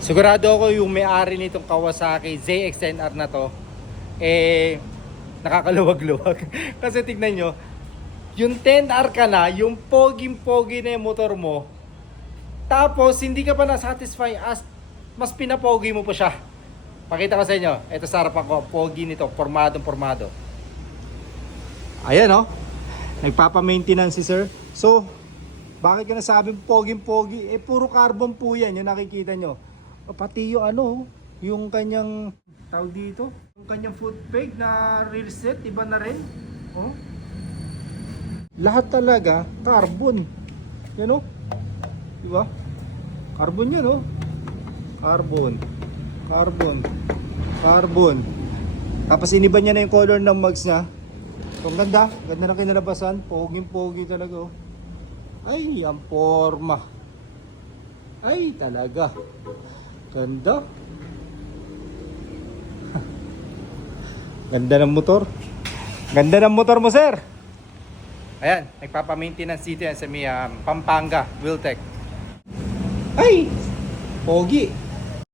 Sigurado ako yung may-ari nitong Kawasaki ZX-10R na to, nakakaluwag-luwag. Kasi tignan nyo, yung 10R ka na, yung poging-pogi na yung motor mo, tapos hindi ka pa na-satisfy as mas pinapogi mo pa siya. Pakita ko sa inyo, ito sa harapan ko, pogi nito, pormadong-pormado. Ayan oh, nagpapa-maintenance si sir. So, bakit ka nasabing poging-pogi? Puro carbon po yan, yung nakikita nyo. Pati yung yung kanyang tawag dito, yung kanyang foot peg na reset, iba na rin. Oh. Lahat talaga carbon. Yan oh. Di ba? Carbon yan oh. Carbon. Carbon. Carbon. Tapos iniba niya na yung color ng mags niya. So, ang ganda. Ganda na kinalabasan. Poging-pogi talaga oh. Ay, ang forma. Ay, talaga. Ganda. Ganda ng motor. Ganda ng motor mo, sir. Ayan, nagpapa-maintenance dito yan sa may Pampanga, Wiltec. Ay, pogi.